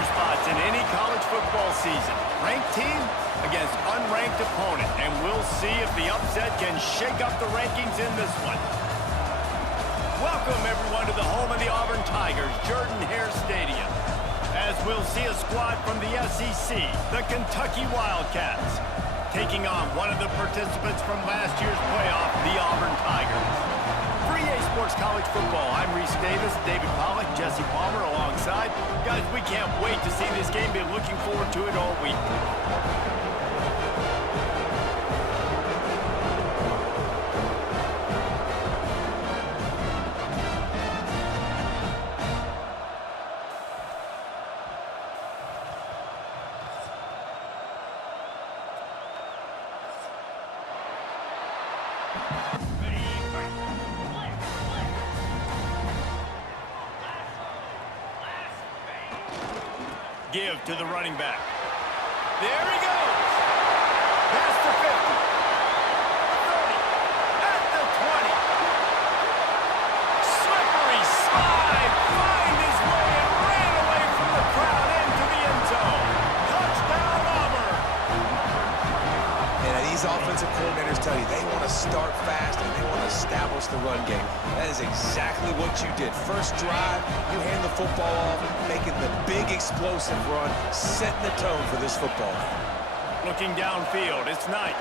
your spots in any college football season. Ranked team against unranked opponent. And we'll see if the upset can shake up the rankings in this one. Welcome, everyone, to the home of the Auburn Tigers, Jordan-Hare Stadium. As we'll see a squad from the SEC, the Kentucky Wildcats, taking on one of the participants from last year's playoff, the Auburn Tigers. For EA Sports College Football, I'm Reese Davis, David Pollack, Jesse Palmer alongside. Guys, we can't wait to see this game. Been looking forward to it all week. Give to the running back. There he goes. Past the 50. 30. At the 20. Slippery slide. Find his way and ran away from the crowd into the end zone. Touchdown, Auburn. And these offensive coordinators tell you they want to start fast and they want to establish the run game. That is exactly what you did. First drive, you hand the football off, making the big explosive run, setting the tone for this football game. Looking downfield, it's Knight.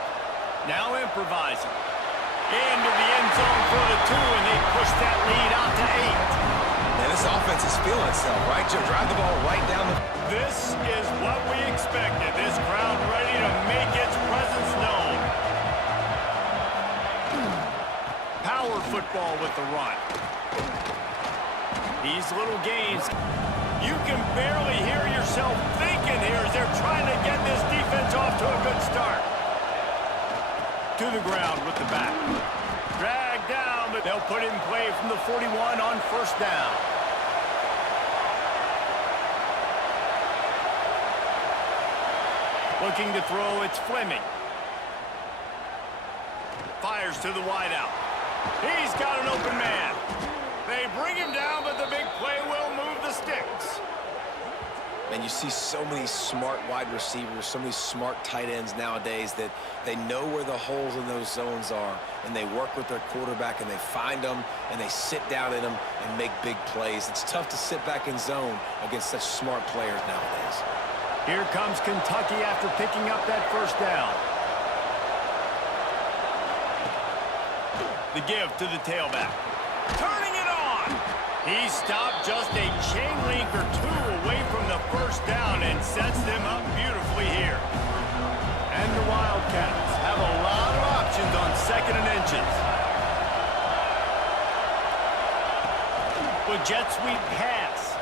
Now improvising. Into the end zone for the 2, and they push that lead out to 8. Man, this offense is feeling itself, right? Just drive the ball right down the... This is what we expected. This crowd ready to make its presence known. Power football with the run. These little gains, you can barely hear yourself thinking here as they're trying to get this defense off to a good start. To the ground with the back. Dragged down, but they'll put it in play from the 41 on first down. Looking to throw, it's Fleming. Fires to the wideout. He's got an open man. They bring him down, but the big play will move the sticks. And you see so many smart wide receivers, so many smart tight ends nowadays that they know where the holes in those zones are, and they work with their quarterback, and they find them, and they sit down in them and make big plays. It's tough to sit back in zone against such smart players nowadays. Here comes Kentucky after picking up that first down. The give to the tailback. Turning it on. He stopped just a chain link or 2 away from the first down and sets them up beautifully here. And the Wildcats have a lot of options on 2nd and inches. With jet sweep pass.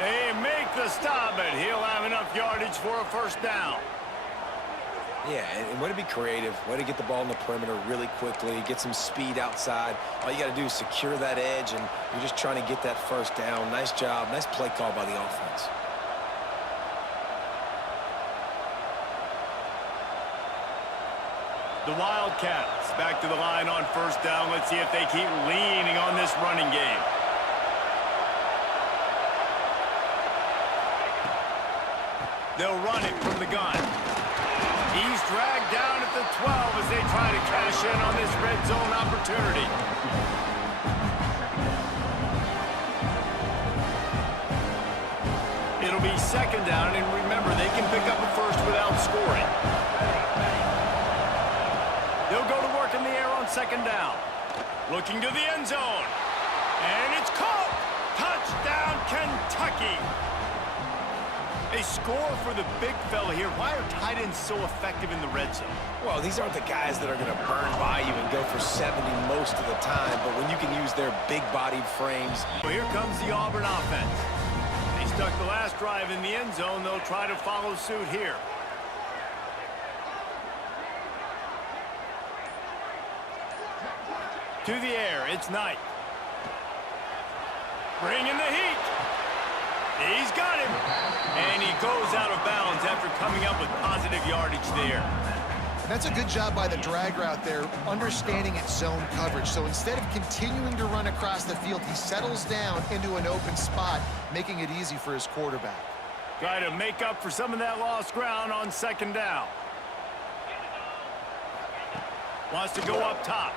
They make the stop, but he'll have enough yardage for a first down. Yeah, and way to be creative, way to get the ball in the perimeter really quickly, get some speed outside. All you got to do is secure that edge, and you're just trying to get that first down. Nice job, nice play call by the offense. The Wildcats back to the line on first down. Let's see if they keep leaning on this running game. They'll run it from the gun. He's dragged down at the 12 as they try to cash in on this red zone opportunity. It'll be 2nd down, and remember, they can pick up a first without scoring. They'll go to work in the air on 2nd down. Looking to the end zone. And it's caught! Touchdown, Kentucky! A score for the big fella here. Why are tight ends so effective in the red zone? Well, these aren't the guys that are going to burn by you and go for 70 most of the time, but when you can use their big-bodied frames. Well, here comes the Auburn offense. They stuck the last drive in the end zone. They'll try to follow suit here. To the air, it's Knight. Bringing the heat. He's got him. And he goes out of bounds after coming up with positive yardage there. And that's a good job by the drag route there, understanding its zone coverage. So instead of continuing to run across the field, he settles down into an open spot, making it easy for his quarterback. Try to make up for some of that lost ground on second down. Wants to go up top.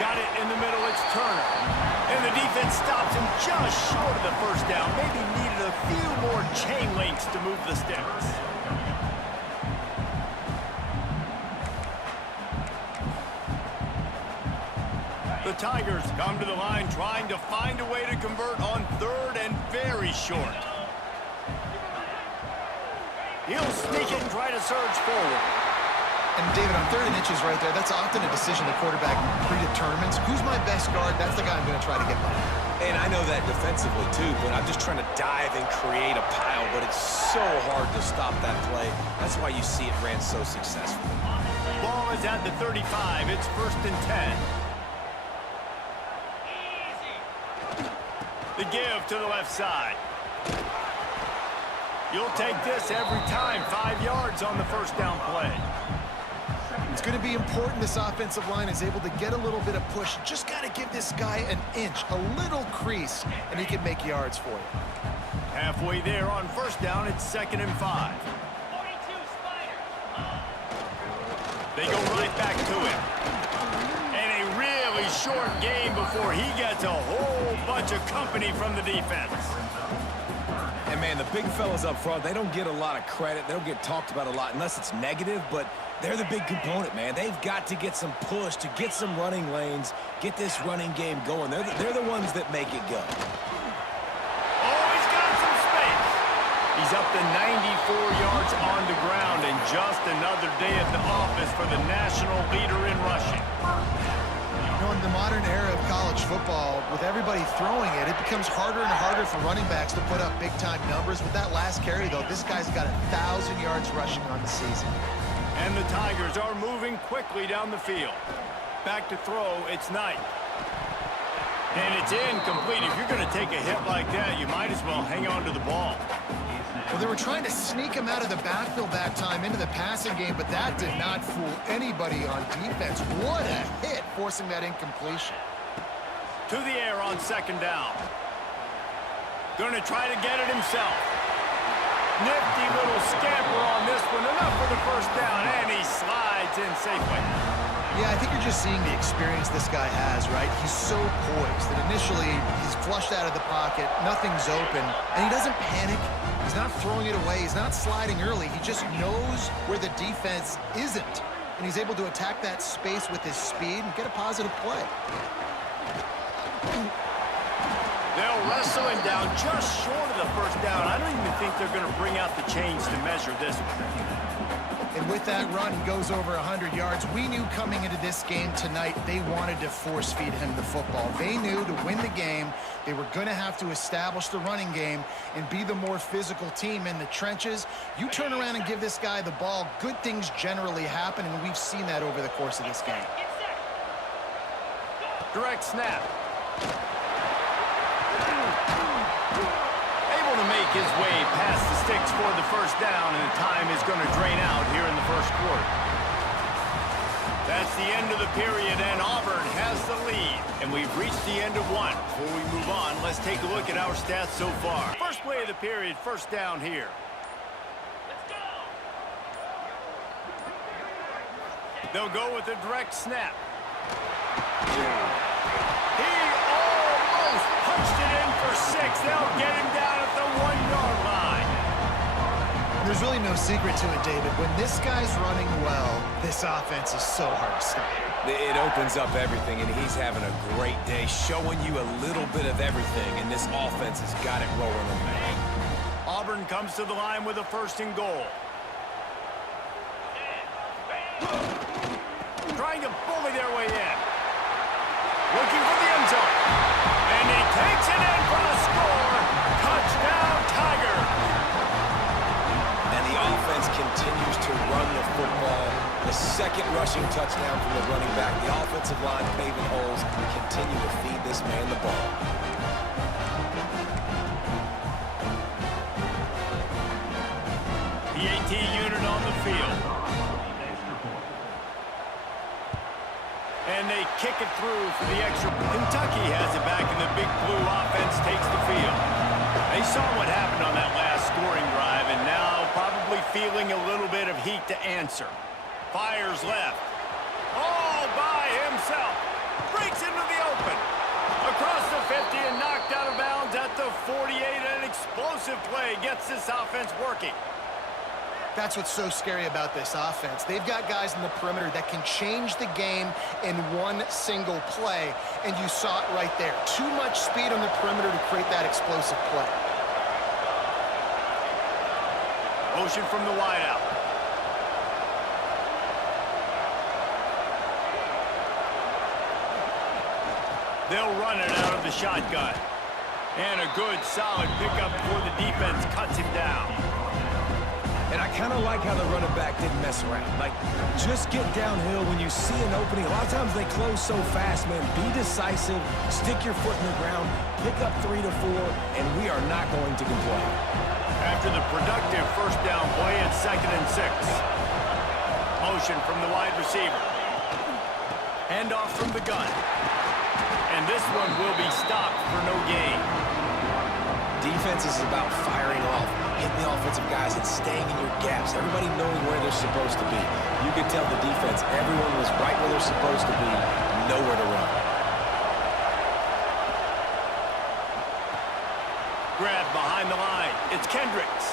Got it in the middle, it's Turner. And the defense stops him just short of the first down. Maybe needed a few more chain links to move the sticks. The Tigers come to the line trying to find a way to convert on third and very short. He'll sneak it and try to surge forward. And David, on 3rd and inches right there, that's often a decision the quarterback predetermines. Who's my best guard? That's the guy I'm going to try to get by. And I know that defensively too, but I'm just trying to dive and create a pile, but it's so hard to stop that play. That's why you see it ran so successfully. Ball is at the 35. It's 1st and 10. The give to the left side. You'll take this every time. 5 yards on the first down play. It's going to be important this offensive line is able to get a little bit of push. Just got to give this guy an inch, a little crease, and he can make yards for you. Halfway there on first down, it's 2nd and 5. They go right back to him. And a really short game before he gets a whole bunch of company from the defense. And, man, the big fellas up front, they don't get a lot of credit. They don't get talked about a lot unless it's negative, but they're the big component, man. They've got to get some push, to get some running lanes, get this running game going. They're the ones that make it go. Oh, he's got some space. He's up to 94 yards on the ground, and just another day at the office for the national leader in rushing. You know, in the modern era of college football, with everybody throwing it, it becomes harder and harder for running backs to put up big-time numbers. With that last carry, though, this guy's got 1,000 yards rushing on the season. And the Tigers are moving quickly down the field. Back to throw, it's Knight. And it's incomplete. If you're going to take a hit like that, you might as well hang on to the ball. Well, they were trying to sneak him out of the backfield that time into the passing game, but that did not fool anybody on defense. What a hit, forcing that incompletion. To the air on second down. Going to try to get it himself. Nifty little scamper on this one. Enough for the first down, and he slides in safely. Yeah, I think you're just seeing the experience this guy has, right? He's so poised that initially he's flushed out of the pocket, nothing's open, and he doesn't panic. He's not throwing it away. He's not sliding early. He just knows where the defense isn't, and he's able to attack that space with his speed and get a positive play. They'll wrestle him down just short of the first down. I don't even think they're going to bring out the chains to measure this one. And with that run, he goes over 100 yards. We knew coming into this game tonight, they wanted to force-feed him the football. They knew to win the game, they were going to have to establish the running game and be the more physical team in the trenches. You turn around and give this guy the ball, good things generally happen, and we've seen that over the course of this game. Direct snap. Able to make his way past the sticks for the first down, and the time is going to drain out here in the first quarter. That's the end of the period, and Auburn has the lead. And we've reached the end of one. Before we move on, let's take a look at our stats so far. First play of the period, first down here. They'll go with a direct snap. He almost punched it in for 6. They'll get him down at the 1-yard line. There's really no secret to it, David. When this guy's running well, this offense is so hard to stop. It opens up everything, and he's having a great day, showing you a little bit of everything, and this offense has got it rolling on that. Auburn comes to the line with a 1st and goal. Trying to bully their way in. Looking for the end zone. And he takes it in for the score. Touchdown, Tigers. And the offense continues to run the football. The second rushing touchdown from the running back. The offensive line paving holes. Continue to feed this man the ball. The AT unit on the field. kick it through for the extra. Kentucky has it back, and the Big Blue offense takes the field. They saw what happened on that last scoring drive, and now probably feeling a little bit of heat to answer. Fires left. All by himself. Breaks into the open. Across the 50 and knocked out of bounds at the 48. An explosive play gets this offense working. That's what's so scary about this offense. They've got guys in the perimeter that can change the game in one single play, and you saw it right there. Too much speed on the perimeter to create that explosive play. Motion from the wideout. They'll run it out of the shotgun. And a good, solid pickup before the defense cuts him down. And I kind of like how the running back didn't mess around. Like, just get downhill when you see an opening. A lot of times they close so fast, man. Be decisive, stick your foot in the ground, pick up 3 to 4, and we are not going to complain. After the productive first down play, it's 2nd and 6. Motion from the wide receiver. Handoff from the gun. And this one will be stopped for no gain. Defense is about firing off, hitting the offensive guys and staying in your gaps. Everybody knowing where they're supposed to be. You could tell the defense, everyone was right where they're supposed to be, nowhere to run. Grab behind the line. It's Kendricks.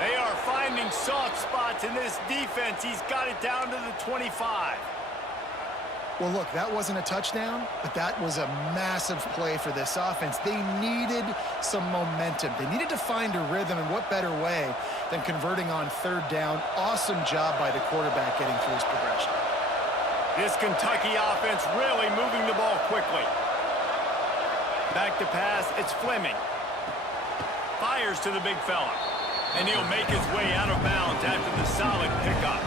They are finding soft spots in this defense. He's got it down to the 25. Well, look, that wasn't a touchdown, but that was a massive play for this offense. They needed some momentum. They needed to find a rhythm, and what better way than converting on 3rd down. Awesome job by the quarterback getting through his progression. This Kentucky offense really moving the ball quickly. Back to pass, it's Fleming. Fires to the big fella. And he'll make his way out of bounds after the solid pickup.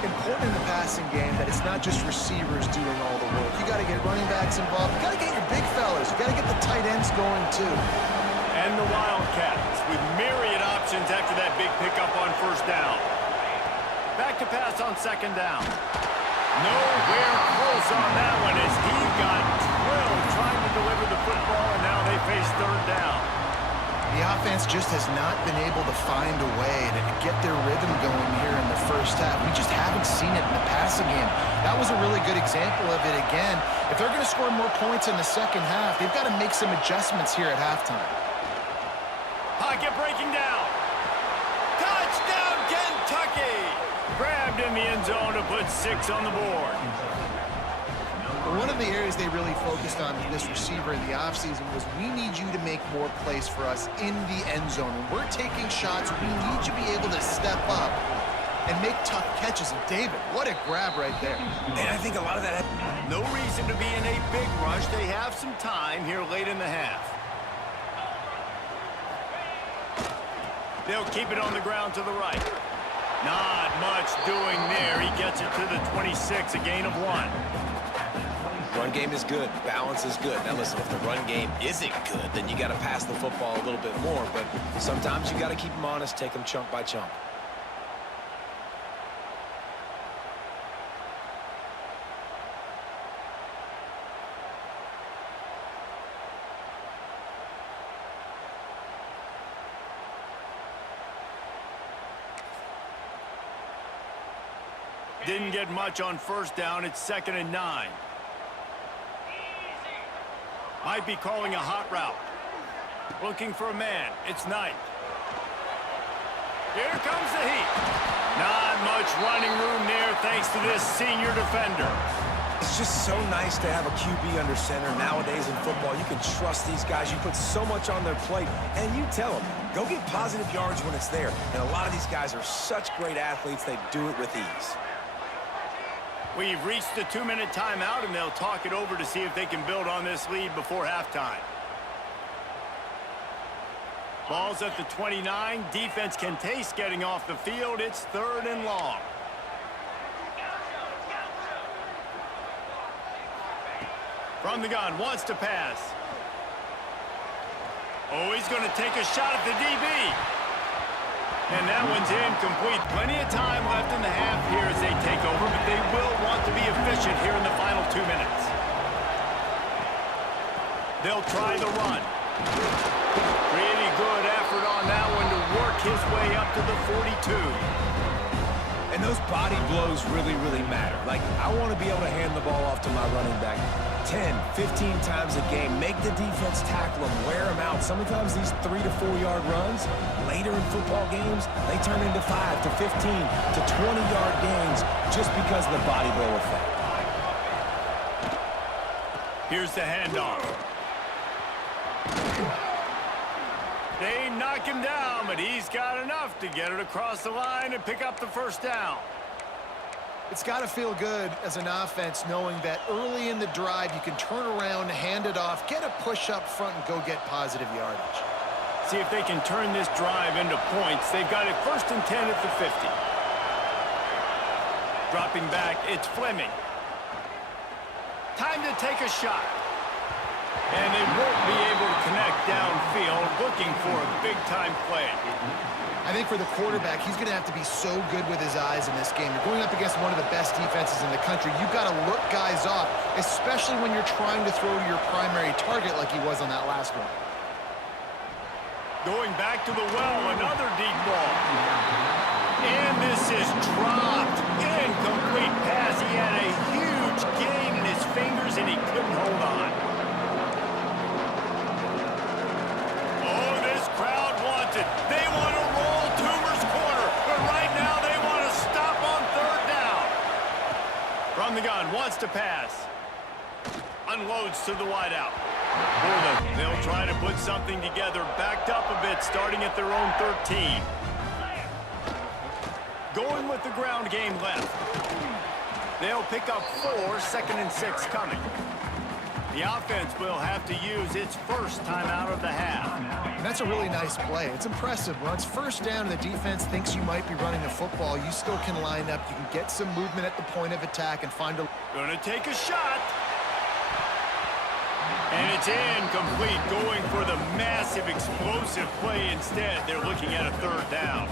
Important in the passing game that it's not just receivers doing all the work. You got to get running backs involved. You got to get your big fellas. You got to get the tight ends going too. And the Wildcats with myriad options after that big pickup on 1st down. Back to pass on 2nd down. Nowhere close on that one as he got drilled trying to deliver the football, and now they face 3rd down. The offense just has not been able to find a way to get their rhythm going here in the first half. We just haven't seen it in the passing game. That was a really good example of it again. If they're going to score more points in the second half, they've got to make some adjustments here at halftime. Pocket breaking down. Touchdown, Kentucky! Grabbed in the end zone to put 6 on the board. One of the areas they really focused on with this receiver in the offseason was we need you to make more plays for us in the end zone. When we're taking shots, we need you to be able to step up and make tough catches. And David, what a grab right there. And I think a lot of that... No reason to be in a big rush. They have some time here late in the half. They'll keep it on the ground to the right. Not much doing there. He gets it to the 26, a gain of 1. Run game is good. Balance is good. Now, listen, if the run game isn't good, then you got to pass the football a little bit more. But sometimes you got to keep them honest, take them chunk by chunk. Didn't get much on 1st down. It's 2nd and 9. Might be calling a hot route. Looking for a man. It's Knight. Here comes the heat. Not much running room there thanks to this senior defender. It's just so nice to have a QB under center nowadays in football. You can trust these guys. You put so much on their plate, and you tell them, go get positive yards when it's there. And a lot of these guys are such great athletes, they do it with ease. We've reached the 2-minute timeout, and they'll talk it over to see if they can build on this lead before halftime. Ball's at the 29. Defense can taste getting off the field. It's 3rd and long. From the gun, wants to pass. Oh, he's going to take a shot at the DB. And that one's incomplete. Plenty of time left in the half here as they take over, but they will want to be efficient here in the final 2 minutes. They'll try the run. Pretty good effort on that one to work his way up to the 42. And those body blows really, really matter. Like, I want to be able to hand the ball off to my running back 10, 15 times a game. Make the defense tackle them, wear them out. Sometimes these 3 to 4 yard runs, later in football games, they turn into 5 to 15 to 20-yard gains just because of the body blow effect. Here's the handoff. They knock him down, but he's got enough to get it across the line and pick up the first down. It's got to feel good as an offense knowing that early in the drive you can turn around, hand it off, get a push up front, and go get positive yardage. See if they can turn this drive into points. They've got it 1st and 10 at the 50. Dropping back, it's Fleming. Time to take a shot. And they won't be able to connect downfield, looking for a big-time play. I think for the quarterback, he's going to have to be so good with his eyes in this game. You're going up against one of the best defenses in the country. You've got to look guys off, especially when you're trying to throw to your primary target like he was on that last one. Going back to the well, another deep ball. And this is dropped. Incomplete pass. He had a huge gain in his fingers, and he couldn't hold on. They want to roll Toomer's corner, but right now they want to stop on 3rd down. From the gun, wants to pass. Unloads to the wideout. They'll try to put something together, backed up a bit, starting at their own 13. Going with the ground game left. They'll pick up 4, 2nd and 6 coming. The offense will have to use its first time out of the half. And that's a really nice play. It's impressive. When it's 1st down and the defense thinks you might be running the football, you still can line up. You can get some movement at the point of attack and find a... Gonna take a shot. And it's incomplete, going for the massive explosive play instead. They're looking at a 3rd down.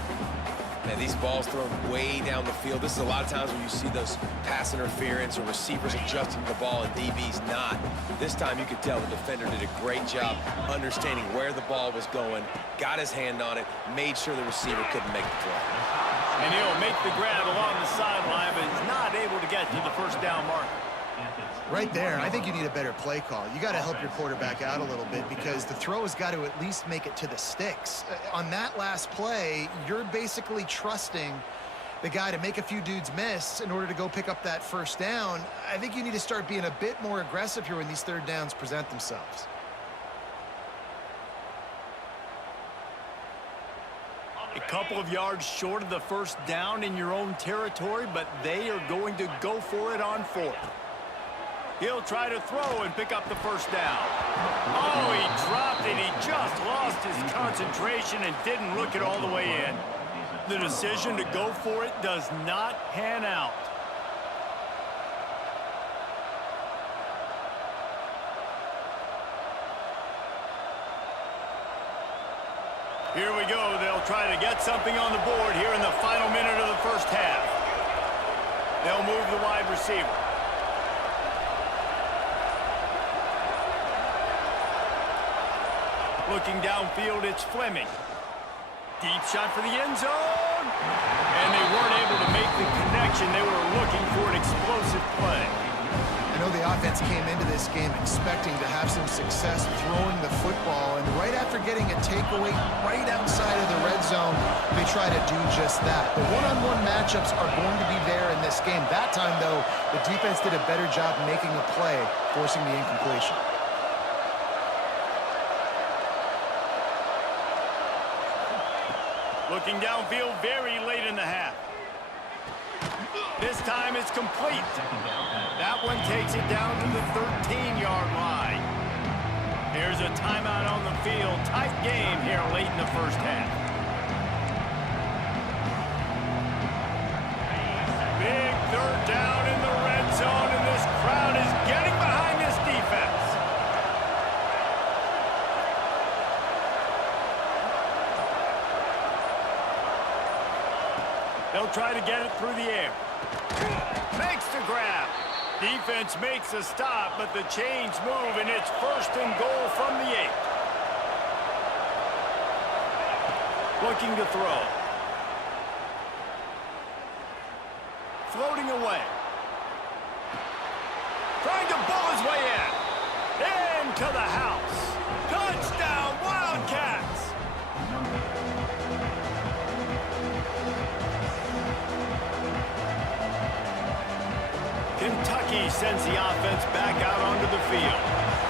Man, these balls thrown way down the field. This is a lot of times when you see those pass interference or receivers adjusting the ball and DBs not. This time you could tell the defender did a great job understanding where the ball was going, got his hand on it, made sure the receiver couldn't make the play. And he'll make the grab along the sideline, but is not able to get to the 1st down marker. Right there, I think you need a better play call. You got to help your quarterback out a little bit because the throw has got to at least make it to the sticks. On that last play, you're basically trusting the guy to make a few dudes miss in order to go pick up that 1st down. I think you need to start being a bit more aggressive here when these 3rd downs present themselves. A couple of yards short of the 1st down in your own territory, but they are going to go for it on 4th. He'll try to throw and pick up the 1st down. Oh, he dropped it. He just lost his concentration and didn't look it all the way in. The decision to go for it does not pan out. Here we go. They'll try to get something on the board here in the final minute of the 1st half. They'll move the wide receiver. Looking downfield, it's Fleming. Deep shot for the end zone. And they weren't able to make the connection. They were looking for an explosive play. I know the offense came into this game expecting to have some success throwing the football, and right after getting a takeaway right outside of the red zone, they try to do just that. The one-on-one matchups are going to be there in this game. That time, though, the defense did a better job making a play, forcing the incompletion. Looking downfield very late in the half. This time it's complete. That one takes it down to the 13-yard line. There's a timeout on the field. Tight game here late in the 1st half. Big 3rd down in the red zone, and this crowd is getting behind this defense. They'll try to get it through the air. Makes the grab. Defense makes a stop, but the chains move, and it's 1st and goal from the 8. Looking to throw. Floating away. Trying to bull his way in. Into the house. Touchdown, Wildcats! Kentucky sends the offense back out onto the field.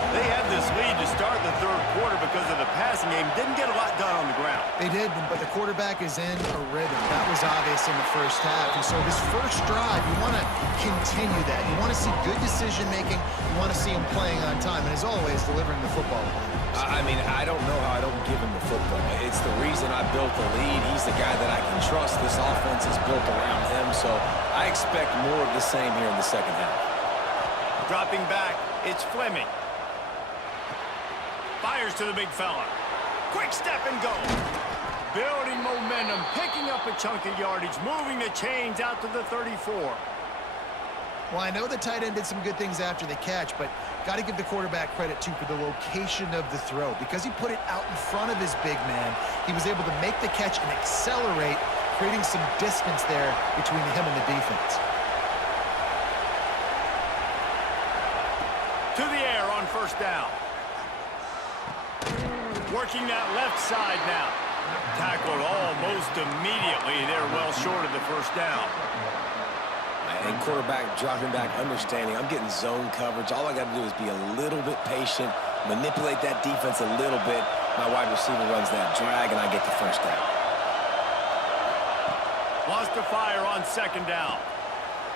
They had this lead to start the 3rd quarter because of the passing game. Didn't get a lot done on the ground. They did, but the quarterback is in a rhythm. That was obvious in the first half. And so this first drive, you want to continue that. You want to see good decision-making. You want to see him playing on time. And as always, delivering the football. I mean, I don't know how I don't give him the football. It's the reason I built the lead. He's the guy that I can trust. This offense is built around him. So I expect more of the same here in the second half. Dropping back, it's Fleming. Fires to the big fella. Quick step and go. Building momentum, picking up a chunk of yardage, moving the chains out to the 34. Well, I know the tight end did some good things after the catch, but got to give the quarterback credit, too, for the location of the throw. Because he put it out in front of his big man, he was able to make the catch and accelerate, creating some distance there between him and the defense. To the air on 1st down. Working that left side now. Tackled almost immediately. They're well short of the 1st down. And quarterback dropping back, understanding I'm getting zone coverage. All I got to do is be a little bit patient, manipulate that defense a little bit. My wide receiver runs that drag, and I get the 1st down. Lost a fire on 2nd down.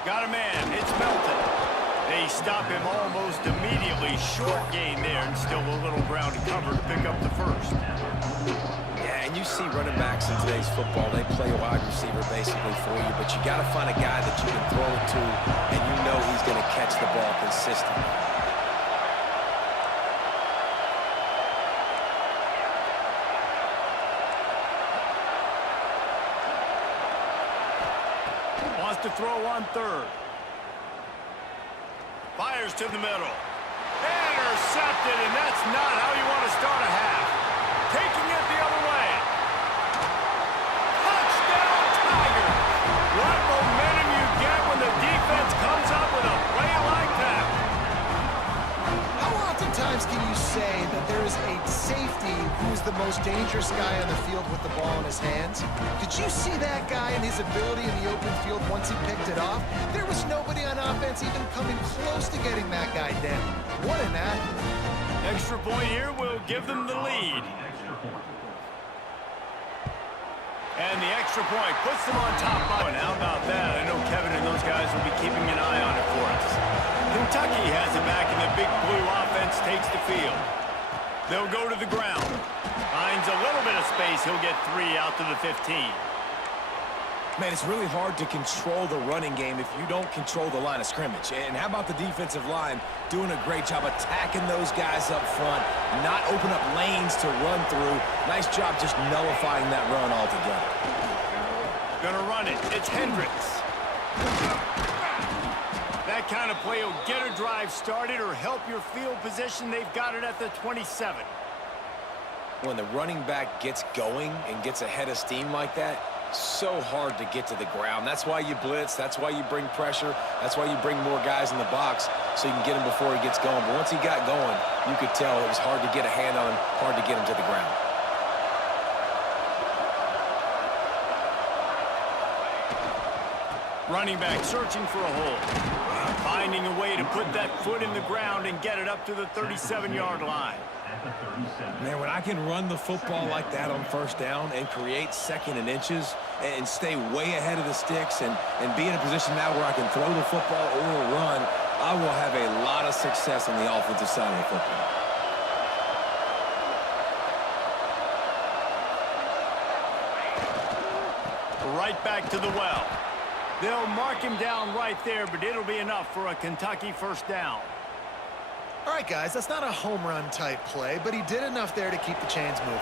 Got a man. It's Melton. They stop him almost immediately. Short gain there, and still a little ground to cover to pick up the 1st. Yeah, and you see running backs in today's football, they play a wide receiver basically for you, but you got to find a guy that you can throw it to, and you know he's going to catch the ball consistently. Wants to throw on 3rd. Fires to the middle. Intercepted, and that's not how you want to start a half. Taking it the other way. Touchdown, Tigers! What momentum you get when the defense comes up with a play like that. How oftentimes can you say that there is a safety who's the most dangerous guy on the field with the ball in his hands? Did you see that guy and his ability in the open field once he picked it off? There was nobody on offense even coming close to getting that guy down. What an athlete. Extra point here will give them the lead. And the extra point puts them on top. And how about that? I know Kevin and those guys will be keeping an eye on it for us. Kentucky has it back, and the big blue offense takes the field. They'll go to the ground. Finds a little bit of space. He'll get 3 out to the 15. Man, it's really hard to control the running game if you don't control the line of scrimmage. And how about the defensive line doing a great job attacking those guys up front, not open up lanes to run through. Nice job just nullifying that run altogether. Gonna run it. It's Hendricks. That kind of play will get a drive started or help your field position. They've got it at the 27. When the running back gets going and gets ahead of steam like that, so hard to get to the ground. That's why you blitz. That's why you bring pressure. That's why you bring more guys in the box so you can get him before he gets going. But once he got going, you could tell it was hard to get a hand on him, hard to get him to the ground. Running back searching for a hole. Finding a way to put that foot in the ground and get it up to the 37-yard line. Man, when I can run the football like that on 1st down and create 2nd and inches and stay way ahead of the sticks and be in a position now where I can throw the football or run, I will have a lot of success on the offensive side of the football. Right back to the well. They'll mark him down right there, but it'll be enough for a Kentucky 1st down. All right, guys, that's not a home run type play, but he did enough there to keep the chains moving.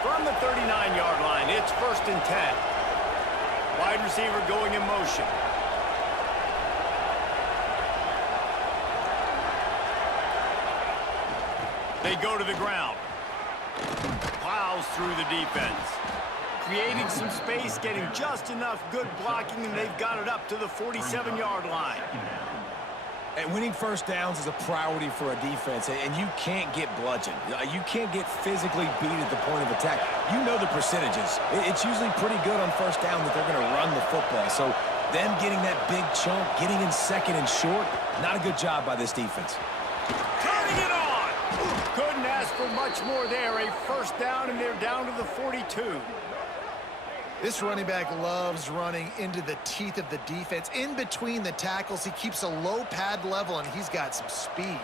From the 39-yard line, it's 1st and 10. Wide receiver going in motion. They go to the ground. Plows through the defense. Creating some space, getting just enough good blocking, and they've got it up to the 47-yard line. And winning first downs is a priority for a defense, and you can't get bludgeoned. You can't get physically beat at the point of attack. You know the percentages. It's usually pretty good on first down that they're going to run the football. So them getting that big chunk, getting in second and short, not a good job by this defense. Turning it on! Couldn't ask for much more there. A first down, and they're down to the 42. This running back loves running into the teeth of the defense. In between the tackles, he keeps a low pad level, and he's got some speed.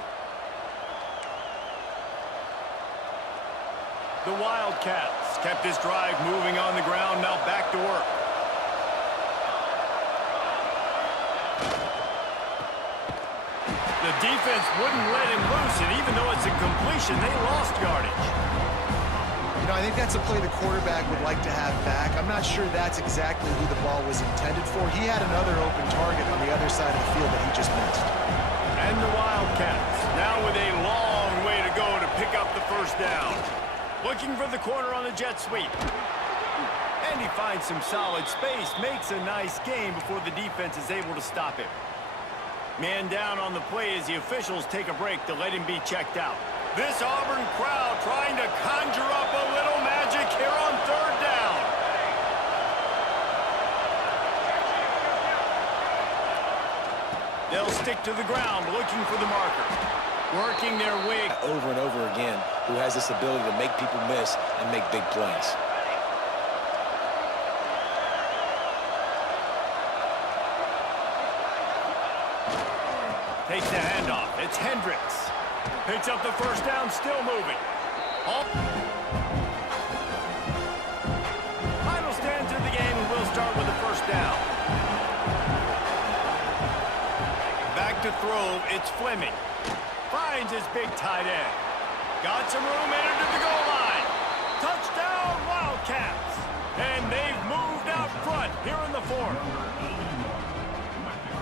The Wildcats kept this drive moving on the ground, now back to work. The defense wouldn't let him loose, and even though it's a completion, they lost yardage. You know, I think that's a play the quarterback would like to have back. I'm not sure that's exactly who the ball was intended for. He had another open target on the other side of the field that he just missed. And the Wildcats now with a long way to go to pick up the first down. Looking for the corner on the jet sweep. And he finds some solid space, makes a nice game before the defense is able to stop him. Man down on the play as the officials take a break to let him be checked out. This Auburn crowd trying to conjure up a little magic here on third down. They'll stick to the ground looking for the marker. Working their way over and over again, who has this ability to make people miss and make big plays. Takes the handoff. It's Hendricks. Picks up the first down, still moving. Final stands of the game, and we'll start with the first down. Back to throw, it's Fleming. Finds his big tight end. Got some room, entered to the goal line. Touchdown, Wildcats. And they've moved out front here in the fourth.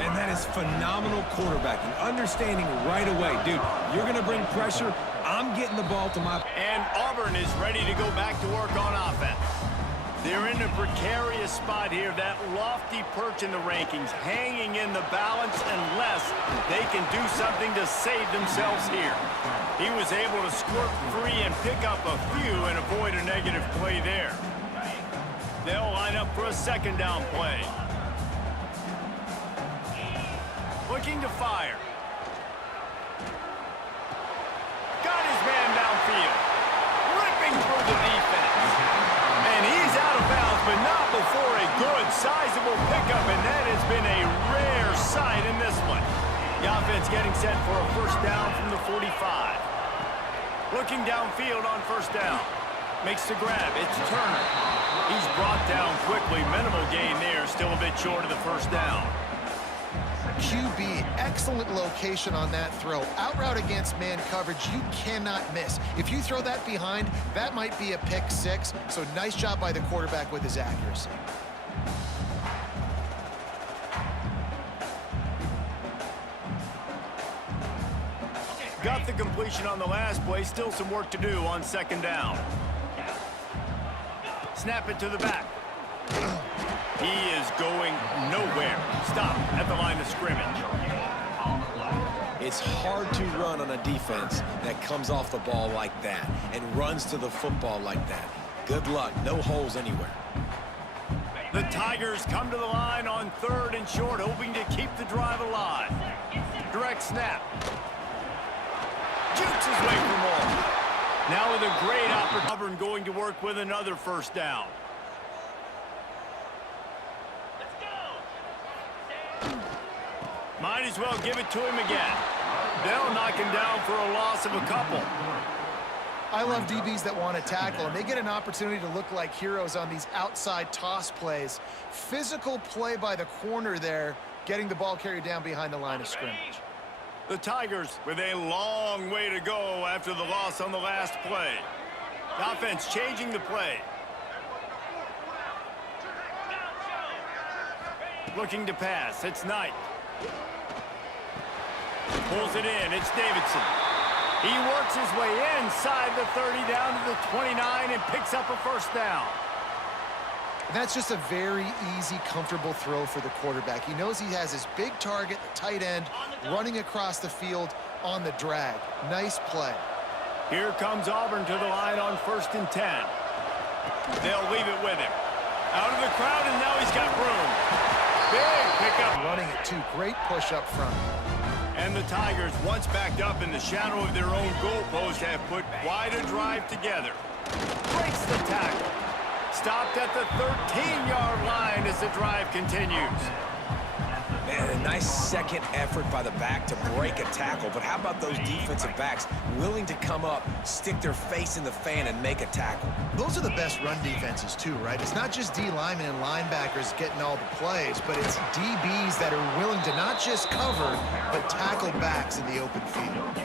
And that is phenomenal quarterbacking. Understanding right away, dude, you're going to bring pressure. I'm getting the ball to my... And Auburn is ready to go back to work on offense. They're in a precarious spot here. That lofty perch in the rankings, hanging in the balance unless they can do something to save themselves here. He was able to squirt free and pick up a few and avoid a negative play there. They'll line up for a second down play. Looking to fire. Got his man downfield. Ripping through the defense. And he's out of bounds, but not before a good, sizable pickup, and that has been a rare sight in this one. The offense getting set for a first down from the 45. Looking downfield on first down. Makes the grab. It's Turner. He's brought down quickly. Minimal gain there. Still a bit short of the first down. QB, excellent location on that throw. Out route against man coverage, you cannot miss. If you throw that behind, that might be a pick six. So nice job by the quarterback with his accuracy. Got the completion on the last play. Still some work to do on second down. Snap it to the back. He is going nowhere. Stop at the line of scrimmage. It's hard to run on a defense that comes off the ball like that and runs to the football like that. Good luck. No holes anywhere. The Tigers come to the line on third and short, hoping to keep the drive alive. Direct snap. Jukes his way for more. Now with a great opportunity, Auburn going to work with another first down. Might as well give it to him again. They'll knock him down for a loss of a couple. I love DBs that want to tackle, and they get an opportunity to look like heroes on these outside toss plays. Physical play by the corner there, getting the ball carried down behind the line of scrimmage. The Tigers with a long way to go after the loss on the last play. The offense changing the play. Looking to pass. It's Knight. Pulls it in. It's Davidson. He works his way inside the 30 down to the 29 and picks up a first down. That's just a very easy, comfortable throw for the quarterback. He knows he has his big target, the tight end, running across the field on the drag. Nice play. Here comes Auburn to the line on 1st and 10. They'll leave it with him. Out of the crowd, and now he's got room. Big pickup. Running it too. Great push up front. And the Tigers, once backed up in the shadow of their own goalpost, have put quite a drive together. Breaks the tackle. Stopped at the 13-yard line as the drive continues. Man, a nice second effort by the back to break a tackle. But how about those defensive backs willing to come up, stick their face in the fan, and make a tackle? Those are the best run defenses too, right? It's not just D linemen and linebackers getting all the plays, but it's DBs that are willing to not just cover, but tackle backs in the open field.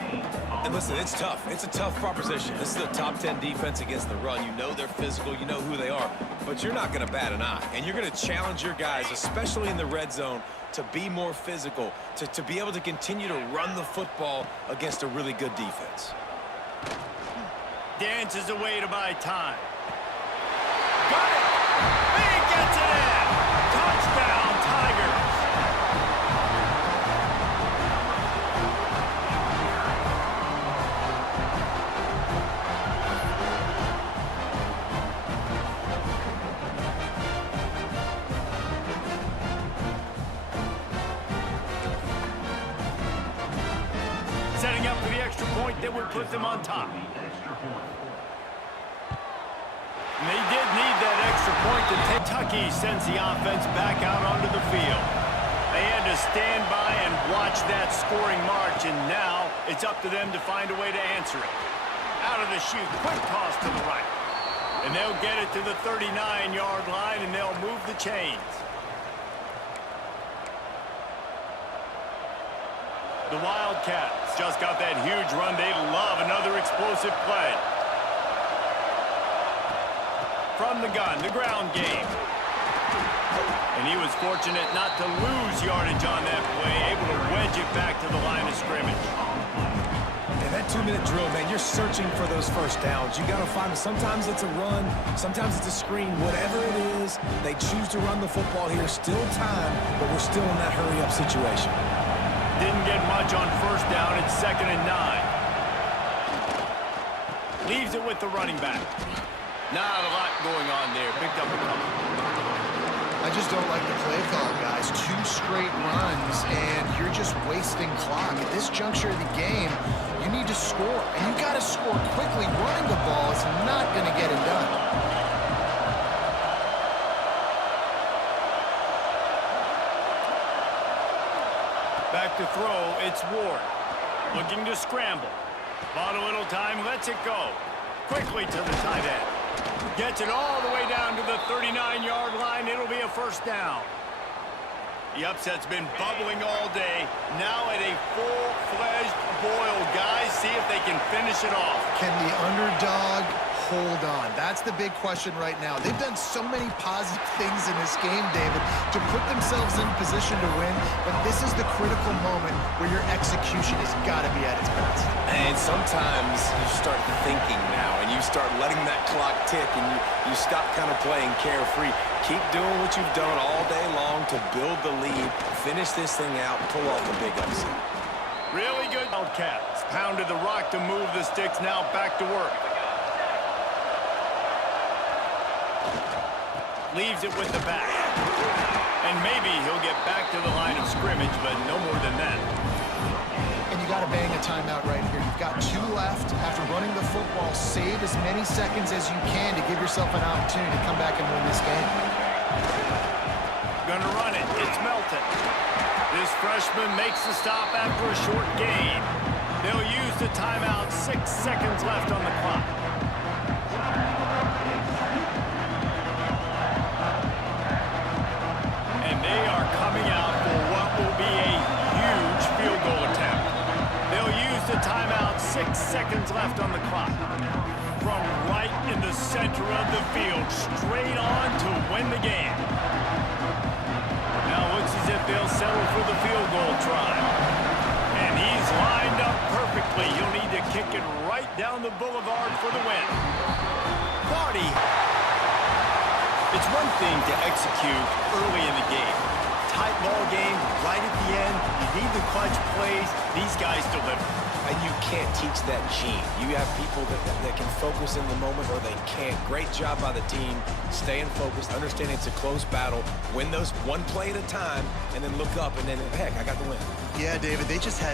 And listen, it's tough. It's a tough proposition. This is a top 10 defense against the run. You know they're physical. You know who they are. But you're not going to bat an eye. And you're going to challenge your guys, especially in the red zone, to be more physical, to be able to continue to run the football against a really good defense. Dances away to buy time. Got it! He gets it in! Touchdown, Tigers! Setting up for the extra point that would put them on top. And they did need that extra point to take. Kentucky sends the offense back out onto the field. They had to stand by and watch that scoring march, and now it's up to them to find a way to answer it. Out of the chute, quick toss to the right. And they'll get it to the 39-yard line, and they'll move the chains. The Wildcats just got that huge run. They love another explosive play. From the gun, the ground game. And he was fortunate not to lose yardage on that play, able to wedge it back to the line of scrimmage. And that 2-minute drill, man, you're searching for those first downs. You got to find them. Sometimes it's a run, sometimes it's a screen. Whatever it is, they choose to run the football here. Still time, but we're still in that hurry-up situation. Didn't get much on first down. It's 2nd and 9. Leaves it with the running back. Not a lot going on there. Picked up a couple. I just don't like the play call, guys. 2 straight runs, and you're just wasting clock. At this juncture of the game, you need to score, and you got to score quickly. Running the ball is not going to get it done. Back to throw, it's Ward. Looking to scramble. Bought a little time, lets it go. Quickly to the tight end. Gets it all the way down to the 39-yard line. It'll be a first down. The upset's been bubbling all day. Now at a full-fledged boil. Guys, see if they can finish it off. Can the underdog hold on? That's the big question right now. They've done so many positive things in this game, David, to put themselves in position to win, but this is the critical moment where your execution has got to be at its best. And sometimes you start thinking now, and you start letting that clock tick, and you stop kind of playing carefree. Keep doing what you've done all day long to build the lead, finish this thing out, pull off the big upset. Really good. Wildcats pounded the rock to move the sticks. Now back to work. Leaves it with the back. And maybe he'll get back to the line of scrimmage, but no more than that. And you got to bang a timeout right here. You've got 2 left. After running the football, save as many seconds as you can to give yourself an opportunity to come back and win this game. Gonna run it. It's Melton. This freshman makes the stop after a short gain. They'll use the timeout. 6 seconds left on the clock. And they are coming out for what will be a huge field goal attempt. They'll use the timeout. 6 seconds left on the clock. From right in the center of the field, straight on to win the game. Now look they'll settle for the field goal try. And he's lined up perfectly. He'll need to kick it right down the boulevard for the win. Party. It's one thing to execute early in the game. Tight ball game, right at the end. You need the clutch plays. These guys deliver. And you can't teach that gene. You have people that can focus in the moment or they can't. Great job by the team, staying focused, understanding it's a close battle, win those one play at a time, and then look up and then, heck, I got the win. Yeah, David, they just had